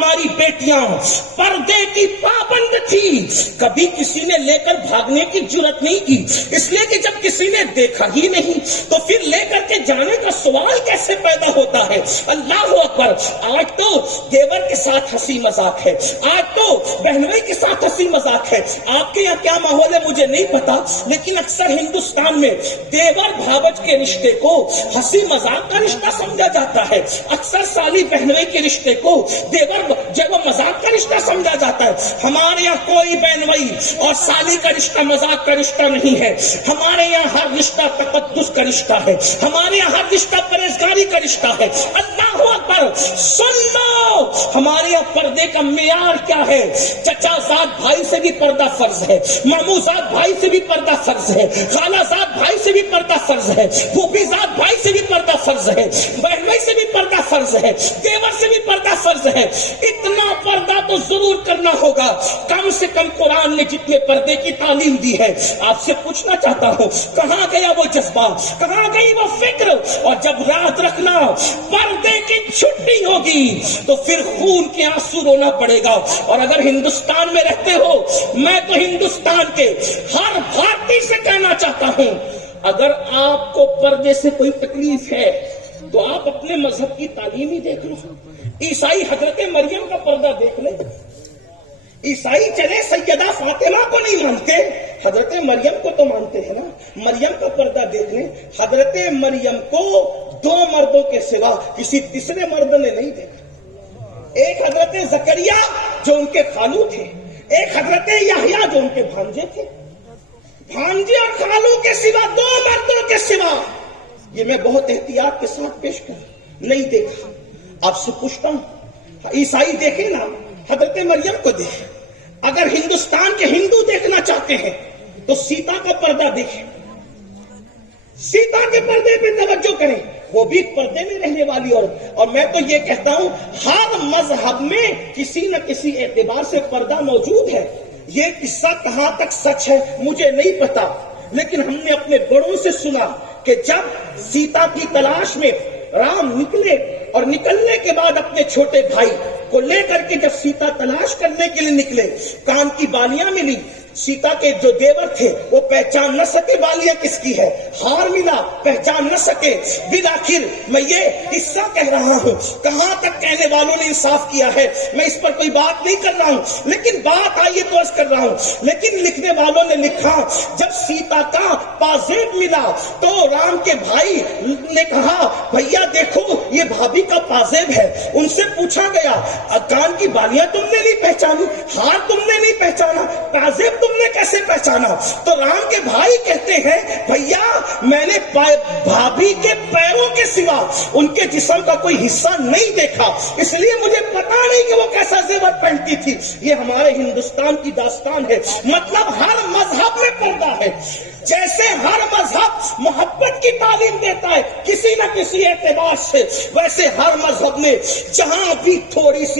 ہماری بیٹیاں پردے کی پابند تھی، کبھی کسی نے لے کر بھاگنے کی جرت نہیں کی، اس لیے کہ جب کسی نے دیکھا ہی نہیں تو پھر لے کر کے جانے کا سوال کیسے پیدا ہوتا ہے؟ اللہ اکبر! آج تو دیور کے ساتھ ہنسی مذاق ہے، آج تو بہنوئی کے ساتھ ہنسی مذاق ہے۔ آپ کے یہاں کیا ماحول ہے مجھے نہیں پتا، لیکن اکثر ہندوستان میں دیور بھاوج کے رشتے کو ہنسی مذاق کا رشتہ سمجھا جاتا ہے، اکثر سالی بہنوئی کے رشتے کو دیور جب مذاق کا رشتہ سمجھا جاتا ہے۔ ہمارے یہاں کوئی بہنوئی اور سالی کا رشتہ مذاق کا رشتہ نہیں ہے، ہمارے یہاں ہر رشتہ تقدس کا رشتہ ہے، ہمارے یہاں ہر رشتہ پرہیزگاری کا رشتہ ہے۔ اللہ اکبر! سن لو ہمارے یہاں پردے کا معیار کیا ہے۔ چچا زاد بھائی سے بھی پردہ فرض ہے، مامو زاد بھائی سے بھی پردہ فرض ہے، خالہ زاد بھائی سے بھی پردہ فرض ہے، پھوپھی زاد بھائی سے بھی پردہ فرض ہے، بہنوئی سے بھی پردہ فرض ہے، دیور سے بھی پردہ فرض ہے۔ اتنا پردہ تو ضرور کرنا ہوگا، کم سے کم قرآن نے جتنے پردے کی تعلیم دی ہے۔ آپ سے پوچھنا چاہتا ہوں کہاں گیا وہ جذبہ، کہاں گئی وہ فکر؟ اور جب رات رکھنا پردے کی چھٹی ہوگی تو پھر خون کے آنسو رونا پڑے گا۔ اور اگر ہندوستان میں رہتے ہو، میں تو ہندوستان کے ہر بھارتی سے کہنا چاہتا ہوں، اگر آپ کو پردے سے کوئی تکلیف ہے تو آپ اپنے مذہب کی تعلیم ہی دیکھ لو۔ عیسائی حضرت مریم کا پردہ دیکھ لیں، عیسائی چلے سیدہ فاطمہ کو نہیں مانتے، حضرت مریم کو تو مانتے ہیں نا۔ مریم کا پردہ دیکھ لیں، حضرت مریم کو دو مردوں کے سوا کسی تیسرے مرد نے نہیں دیکھا۔ ایک حضرت زکریا جو ان کے خالو تھے، ایک حضرت یحییٰ جو ان کے بھانجے تھے۔ بھانجے اور خالو کے سوا دو مردوں کے سوا، یہ میں بہت احتیاط کے ساتھ پیش کر نہیں دیکھا۔ آپ سے پوچھتا ہوں، عیسائی دیکھیں نا، حضرت مریم کو دیکھیں۔ اگر ہندوستان کے ہندو دیکھنا چاہتے ہیں تو سیتا کا پردہ دیکھیں، سیتا کے پردے پہ توجہ کریں، وہ بھی پردے میں رہنے والی عورت۔ اور میں تو یہ کہتا ہوں ہر مذہب میں کسی نہ کسی اعتبار سے پردہ موجود ہے۔ یہ قصہ کہاں تک سچ ہے مجھے نہیں پتا، لیکن ہم نے اپنے بڑوں سے سنا کہ جب سیتا کی تلاش میں رام نکلے اور نکلنے کے بعد اپنے چھوٹے بھائی کو لے کر کے جب سیتا تلاش کرنے کے لیے نکلے، کان کی بالیاں ملی، سیتا کے جو دیور تھے وہ پہچان نہ سکے بالیاں کس کی ہے، ہار ملا پہچان نہ سکے۔ بالآخر میں یہ قصہ کہہ رہا ہوں، کہاں تک کہنے والوں نے انصاف کیا ہے میں اس پر کوئی بات نہیں کر رہا ہوں، لیکن بات آئیے تو عرض کر رہا ہوں۔ لیکن لکھنے والوں نے لکھا جب سیتا کا پازیب ملا تو رام کے بھائی نے کہا بھیا دیکھو یہ بھابھی کا پازیب ہے۔ ان سے پوچھا گیا کان کی بالیاں تم نے نہیں پہچانی، ہار تم نے نہیں پہچانا، پازیب تم نے کیسے پہچانا؟ تو رام کے بھائی کہتے ہیں بھیا میں نے بھابھی کے پیروں کے سوا ان کے جسم کا کوئی حصہ نہیں دیکھا، اس لیے مجھے پتا نہیں کہ وہ کیسا زیور پہنتی تھی۔ یہ ہمارے ہندوستان کی داستان ہے۔ مطلب ہر مذہب میں پردہ ہے، جیسے ہر مذہب محبت کی تعلیم دیتا ہے کسی نہ کسی اعتبار سے، ویسے ہر مذہب میں جہاں بھی تھوڑی سی